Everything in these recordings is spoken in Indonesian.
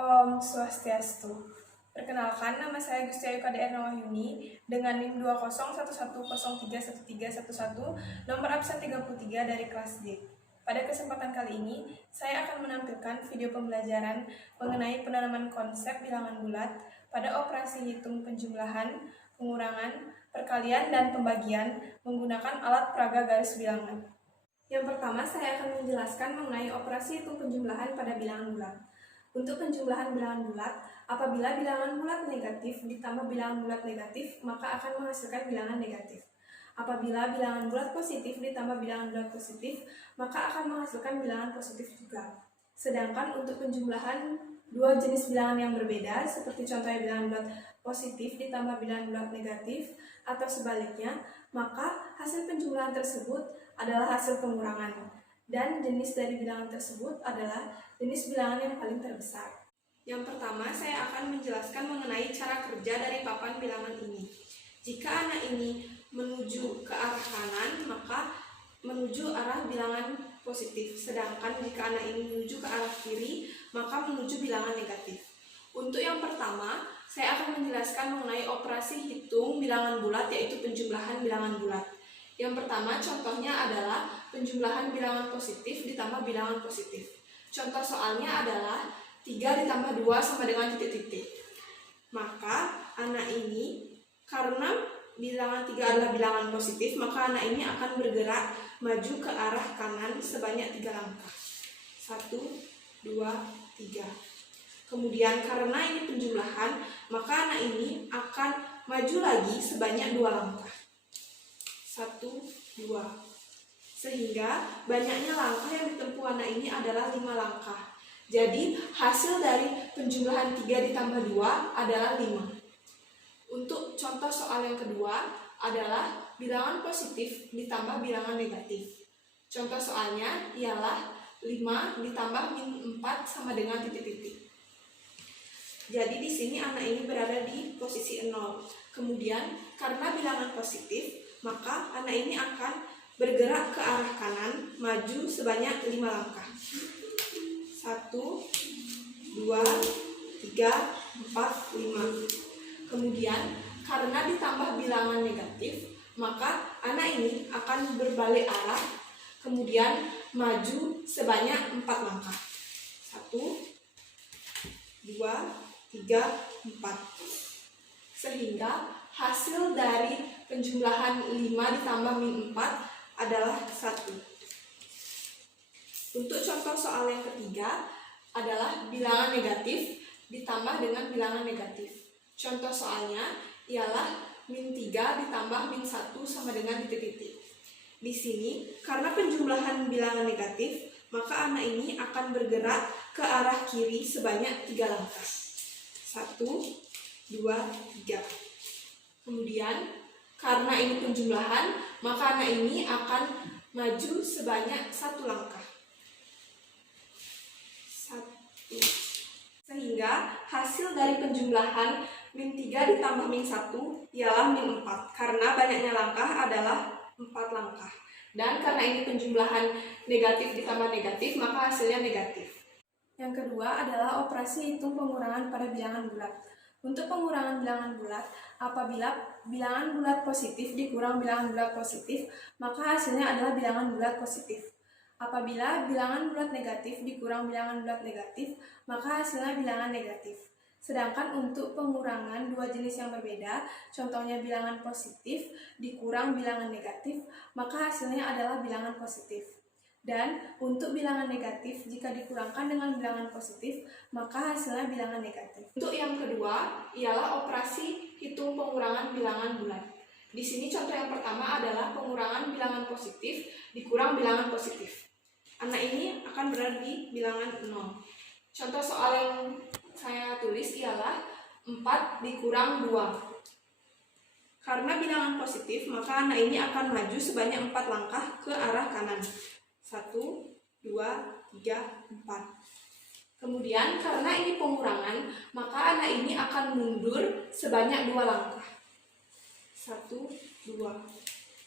Om Swastiastu. Perkenalkan, nama saya Gusti Ayu KDR Nawahyuni dengan NIM 201103131311, nomor absen 33 dari kelas D. Pada kesempatan kali ini, saya akan menampilkan video pembelajaran mengenai penanaman konsep bilangan bulat pada operasi hitung penjumlahan, pengurangan, perkalian, dan pembagian menggunakan alat peraga garis bilangan. Yang pertama, saya akan menjelaskan mengenai operasi hitung penjumlahan pada bilangan bulat. Untuk penjumlahan bilangan bulat, apabila bilangan bulat negatif ditambah bilangan bulat negatif, maka akan menghasilkan bilangan negatif. Apabila bilangan bulat positif ditambah bilangan bulat positif, maka akan menghasilkan bilangan positif juga. Sedangkan untuk penjumlahan dua jenis bilangan yang berbeda, seperti contohnya bilangan bulat positif ditambah bilangan bulat negatif, atau sebaliknya, maka hasil penjumlahan tersebut adalah hasil pengurangan. Dan jenis dari bilangan tersebut adalah jenis bilangan yang paling terbesar. Yang pertama, saya akan menjelaskan mengenai cara kerja dari papan bilangan ini. Jika anak ini menuju ke arah kanan, maka menuju arah bilangan positif. Sedangkan jika anak ini menuju ke arah kiri, maka menuju bilangan negatif. Untuk yang pertama, saya akan menjelaskan mengenai operasi hitung bilangan bulat, yaitu penjumlahan bilangan bulat. Yang pertama, contohnya adalah penjumlahan bilangan positif ditambah bilangan positif. Contoh soalnya adalah 3 ditambah 2 sama dengan titik-titik. Maka anak ini, karena bilangan 3 adalah bilangan positif, maka anak ini akan bergerak maju ke arah kanan sebanyak 3 langkah. 1, 2, 3. Kemudian karena ini penjumlahan, maka anak ini akan maju lagi sebanyak 2 langkah. 1, 2. Sehingga banyaknya langkah yang ditempuh anak ini adalah 5 langkah. Jadi hasil dari penjumlahan 3 ditambah 2 adalah 5. Untuk contoh soal yang kedua adalah bilangan positif ditambah bilangan negatif. Contoh soalnya ialah 5 ditambah min 4 sama dengan titik-titik. Jadi di sini anak ini berada di posisi 0. Kemudian karena bilangan positif, maka anak ini akan bergerak ke arah kanan, maju sebanyak 5 langkah. 1, 2, 3, 4, 5. Kemudian karena ditambah bilangan negatif, maka anak ini akan berbalik arah, kemudian maju sebanyak 4 langkah. 1, 2, 3, 4. Sehingga hasil dari penjumlahan 5 ditambah min 4 adalah 1. Untuk contoh soal yang ketiga adalah bilangan negatif ditambah dengan bilangan negatif. Contoh soalnya ialah min 3 ditambah min 1 sama dengan titik-titik. Di sini karena penjumlahan bilangan negatif, maka anak ini akan bergerak ke arah kiri sebanyak 3 langkah. 1, 2, 3. Kemudian karena ini penjumlahan, maka anak ini akan maju sebanyak 1 langkah. 1. Sehingga hasil dari penjumlahan min 3 ditambah min 1 ialah min 4. Karena banyaknya langkah adalah 4 langkah. Dan karena ini penjumlahan negatif ditambah negatif, maka hasilnya negatif. Yang kedua adalah operasi hitung pengurangan pada bilangan bulat. Untuk pengurangan bilangan bulat, apabila bilangan bulat positif dikurang bilangan bulat positif, maka hasilnya adalah bilangan bulat positif. Apabila bilangan bulat negatif dikurang bilangan bulat negatif, maka hasilnya bilangan negatif. Sedangkan untuk pengurangan dua jenis yang berbeda, contohnya bilangan positif dikurang bilangan negatif, maka hasilnya adalah bilangan positif. Dan untuk bilangan negatif, jika dikurangkan dengan bilangan positif, maka hasilnya bilangan negatif. Untuk yang kedua, ialah operasi hitung pengurangan bilangan bulat. Di sini contoh yang pertama adalah pengurangan bilangan positif dikurang bilangan positif. Anak ini akan berada di bilangan 0. Contoh soal yang saya tulis ialah 4 dikurang 2. Karena bilangan positif, maka anak ini akan maju sebanyak 4 langkah ke arah kanan. 1, 2, 3, 4. Kemudian karena ini pengurangan, maka anak ini akan mundur sebanyak 2 langkah. 1, 2.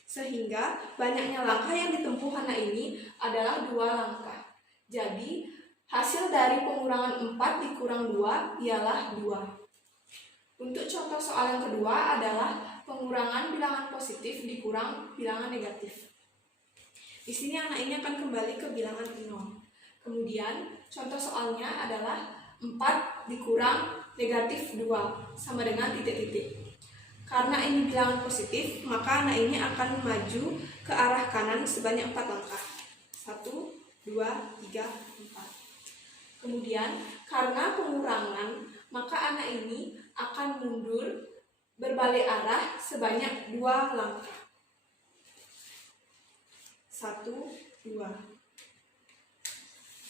Sehingga banyaknya langkah yang ditempuh anak ini adalah 2 langkah. Jadi Hasil dari pengurangan 4 dikurang 2 ialah 2. Untuk contoh soal yang kedua adalah pengurangan bilangan positif dikurang bilangan negatif. Di sini anak ini akan kembali ke bilangan 0. Kemudian contoh soalnya adalah 4 dikurang negatif 2 sama dengan titik-titik. Karena ini bilangan positif, maka anak ini akan maju ke arah kanan sebanyak 4 langkah. 1, 2, 3, 4. Kemudian karena pengurangan, maka anak ini akan mundur berbalik arah sebanyak 2 langkah. 1, 2.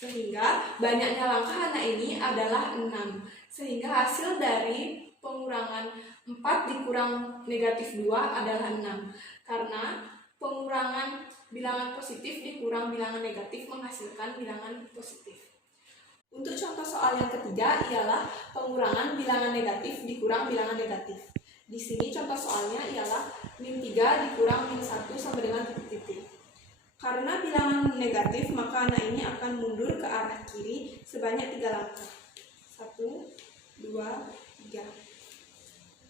Sehingga banyaknya langkah anak ini adalah 6. Sehingga hasil dari pengurangan 4 dikurang negatif 2 adalah 6. Karena pengurangan bilangan positif dikurang bilangan negatif menghasilkan bilangan positif. Untuk contoh soal yang ketiga ialah pengurangan bilangan negatif dikurang bilangan negatif. Di sini contoh soalnya ialah min 3 dikurang min 1 sama dengan titik-titik. Karena bilangan negatif, maka anak ini akan mundur ke arah kiri sebanyak 3 langkah. 1, 2, 3.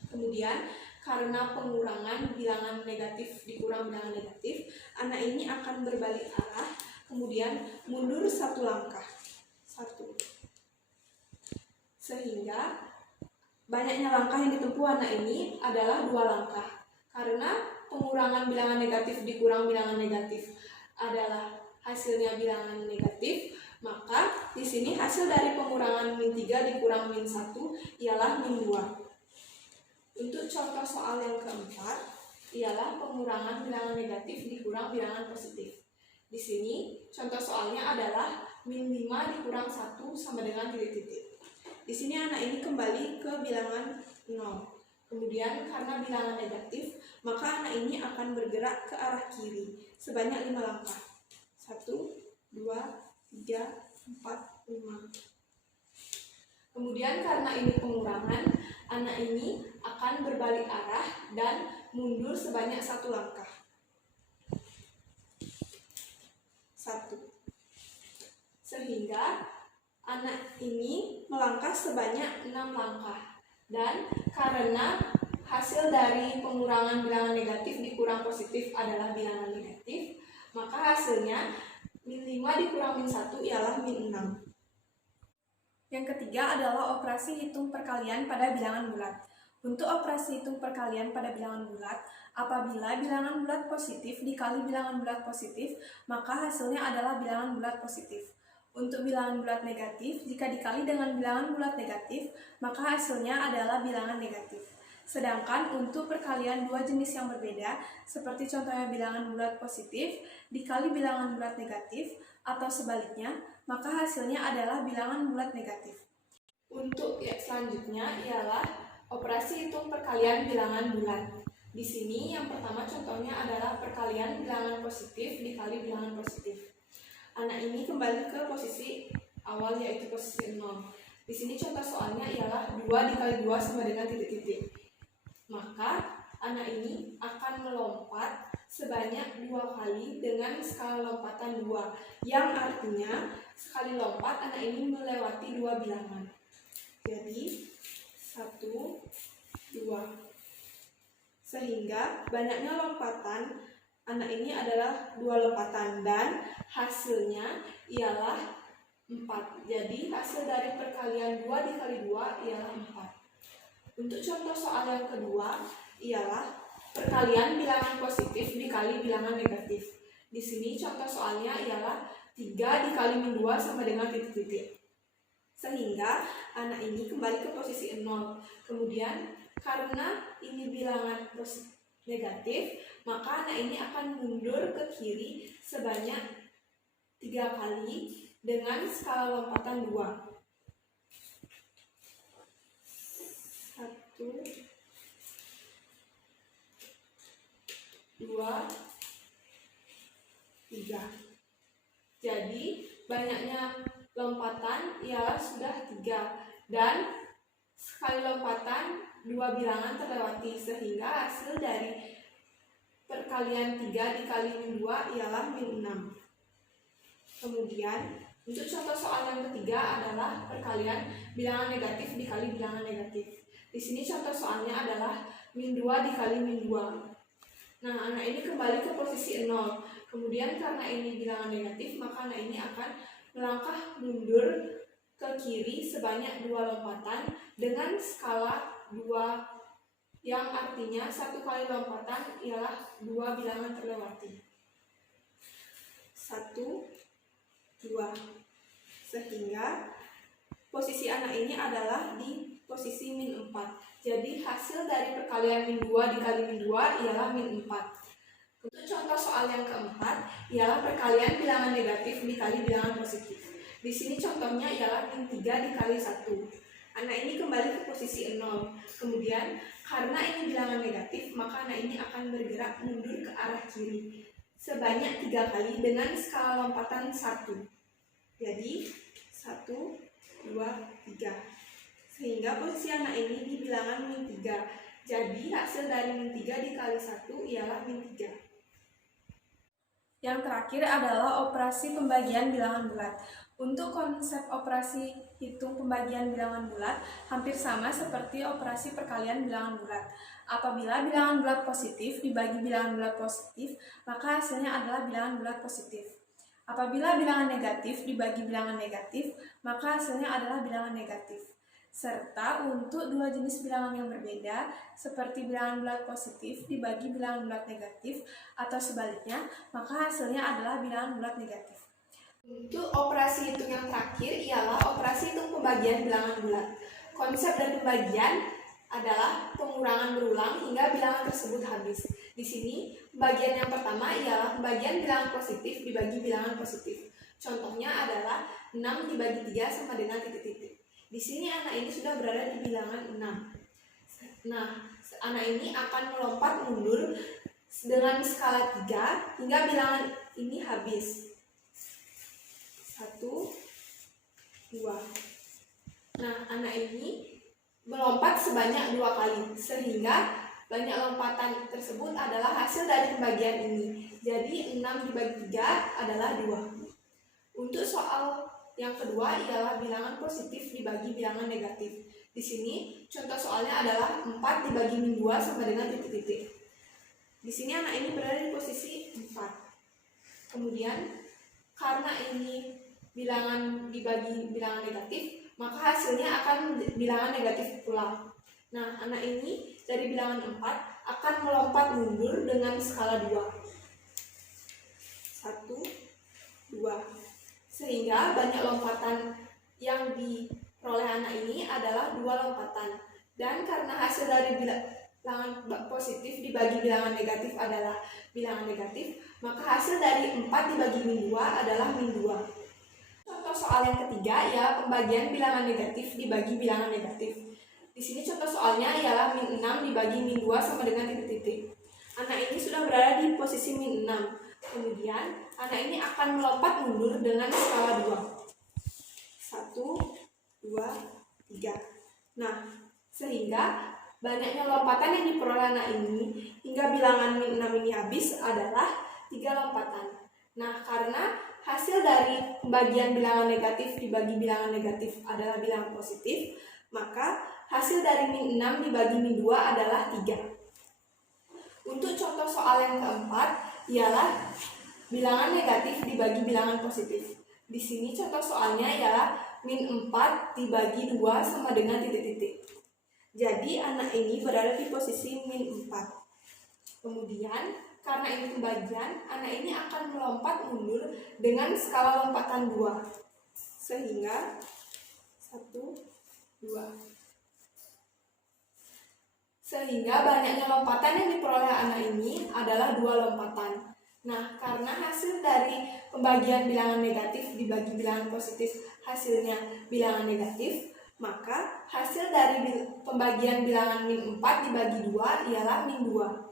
Kemudian karena pengurangan bilangan negatif dikurang bilangan negatif, anak ini akan berbalik arah, kemudian mundur 1 langkah. 1. Sehingga banyaknya langkah yang ditempuh anak ini adalah 2 langkah. Karena pengurangan bilangan negatif dikurang bilangan negatif adalah hasilnya bilangan negatif, maka di sini hasil dari pengurangan min 3 dikurang min 1 ialah min 2. Untuk contoh soal yang keempat ialah pengurangan bilangan negatif dikurang bilangan positif. Di sini contoh soalnya adalah min 5 dikurang 1 sama dengan titik-titik. Di sini anak ini kembali ke bilangan 0. Kemudian karena bilangan negatif, maka anak ini akan bergerak ke arah kiri sebanyak 5 langkah. 1, 2, 3, 4, 5. Kemudian karena ini pengurangan, anak ini akan berbalik arah dan mundur sebanyak 1 langkah. 1. Sehingga anak ini melangkah sebanyak 6 langkah. Dan karena hasil dari pengurangan bilangan negatif dikurang positif adalah bilangan negatif, maka hasilnya min 5 dikurang min 1 ialah min 6. Yang ketiga adalah operasi hitung perkalian pada bilangan bulat. Untuk operasi hitung perkalian pada bilangan bulat, apabila bilangan bulat positif dikali bilangan bulat positif, maka hasilnya adalah bilangan bulat positif. Untuk bilangan bulat negatif, jika dikali dengan bilangan bulat negatif, maka hasilnya adalah bilangan negatif. Sedangkan untuk perkalian dua jenis yang berbeda, seperti contohnya bilangan bulat positif dikali bilangan bulat negatif, atau sebaliknya, maka hasilnya adalah bilangan bulat negatif. Untuk selanjutnya ialah operasi hitung perkalian bilangan bulat. Di sini yang pertama contohnya adalah perkalian bilangan positif dikali bilangan positif. Anak ini kembali ke posisi awal yaitu posisi 0. Di sini contoh soalnya ialah 2 dikali 2 sama dengan titik-titik. Maka anak ini akan melompat sebanyak 2 kali dengan skala lompatan 2, yang artinya sekali lompat anak ini melewati 2 bilangan. Jadi 1, 2. Sehingga banyaknya lompatan anak ini adalah 2 lompatan dan hasilnya ialah 4. Jadi hasil dari perkalian 2 dikali 2 ialah 4. Untuk contoh soal yang kedua ialah perkalian bilangan positif dikali bilangan negatif. Di sini contoh soalnya ialah 3 dikali min 2 sama dengan titik-titik. Sehingga anak ini kembali ke posisi 0. Kemudian karena ini bilangan negatif, maka anak ini akan mundur ke kiri sebanyak 3 kali dengan skala lompatan 2. 1, 2, 3. Jadi banyaknya lompatan ialah sudah 3 dan sekali lompatan 2 bilangan terlewati, sehingga hasil dari perkalian 3 dikali min 2 ialah min 6. Kemudian Untuk contoh soal yang ketiga adalah perkalian bilangan negatif dikali bilangan negatif. Di sini contoh soalnya adalah min 2 dikali min 2. Nah, anak ini kembali ke posisi 0. Kemudian karena ini bilangan negatif, maka anak ini akan melangkah mundur ke kiri sebanyak 2 lompatan dengan skala 2, yang artinya 1 kali lompatan ialah 2 bilangan terlewati. 1, 2. Sehingga posisi anak ini adalah di posisi min 4. Jadi hasil dari perkalian min 2 dikali min 2 ialah min 4. Untuk contoh soal yang keempat ialah perkalian bilangan negatif dikali bilangan positif. Di sini contohnya ialah min 3 dikali 1. Anak ini kembali ke posisi 0. Kemudian karena ini bilangan negatif, maka anak ini akan bergerak mundur ke arah kiri sebanyak 3 kali dengan skala lompatan 1. Jadi 1, 2, 3. Sehingga posisi anak ini di bilangan min 3. Jadi hasil dari min 3 dikali 1 ialah min 3. Yang terakhir adalah operasi pembagian bilangan bulat. Untuk konsep operasi hitung pembagian bilangan bulat hampir sama seperti operasi perkalian bilangan bulat. Apabila bilangan bulat positif dibagi bilangan bulat positif, maka hasilnya adalah bilangan bulat positif. Apabila bilangan negatif dibagi bilangan negatif, maka hasilnya adalah bilangan negatif. Serta untuk dua jenis bilangan yang berbeda, seperti bilangan bulat positif dibagi bilangan bulat negatif atau sebaliknya, maka hasilnya adalah bilangan bulat negatif. Untuk operasi hitung yang terakhir ialah operasi hitung pembagian bilangan bulat. Konsep dari pembagian adalah pengurangan berulang hingga bilangan tersebut habis. Di sini, pembagian yang pertama ialah pembagian bilangan positif dibagi bilangan positif. Contohnya adalah 6 dibagi 3 sama dengan titik-titik. Di sini anak ini sudah berada di bilangan 6. Nah, anak ini akan melompat mundur dengan skala 3 hingga bilangan ini habis. 1, 2. Nah, anak ini melompat sebanyak 2 kali, sehingga banyak lompatan tersebut adalah hasil dari pembagian ini. Jadi 6 dibagi 3 adalah 2. Untuk soal yang kedua ialah bilangan positif dibagi bilangan negatif. Di sini contoh soalnya adalah 4 dibagi min 2 sama dengan titik-titik. Di sini anak ini berada di posisi 4. Kemudian karena ini bilangan dibagi bilangan negatif, maka hasilnya akan bilangan negatif pula. Nah, anak ini dari bilangan 4 akan melompat mundur dengan skala 2. 1, 2. Sehingga banyak lompatan yang diperoleh anak ini adalah 2 lompatan. Dan karena hasil dari bilangan positif dibagi bilangan negatif adalah bilangan negatif, maka hasil dari 4 dibagi min 2 adalah min 2. Contoh soal yang ketiga ialah pembagian bilangan negatif dibagi bilangan negatif. Di sini contoh soalnya ialah min 6 dibagi min 2 sama dengan titik-titik. Anak ini sudah berada di posisi min 6. Kemudian anak ini akan melompat mundur dengan skala 2. 1, 2, 3. Nah, sehingga banyaknya lompatan yang diperoleh anak ini hingga bilangan min 6 ini habis adalah 3 lompatan. Nah, karena hasil dari pembagian bilangan negatif dibagi bilangan negatif adalah bilangan positif, maka hasil dari min 6 dibagi min 2 adalah 3. Untuk contoh soal yang keempat ialah bilangan negatif dibagi bilangan positif. Di sini contoh soalnya ialah min 4 dibagi 2 sama dengan titik-titik. Jadi anak ini berada di posisi min 4. Kemudian karena ini pembagian, anak ini akan melompat mundur dengan skala lompatan 2. Sehingga 1, 2. Sehingga banyaknya lompatan yang diperoleh anak ini adalah 2 lompatan. Nah, karena hasil dari pembagian bilangan negatif dibagi bilangan positif hasilnya bilangan negatif, maka hasil dari pembagian bilangan min 4 dibagi 2 ialah min 2.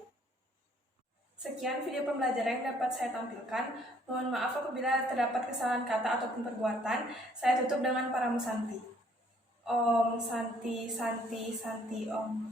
Sekian video pembelajaran yang dapat saya tampilkan. Mohon maaf apabila terdapat kesalahan kata ataupun perbuatan. Saya tutup dengan Paramu Santi. Om Santi Santi Santi Om.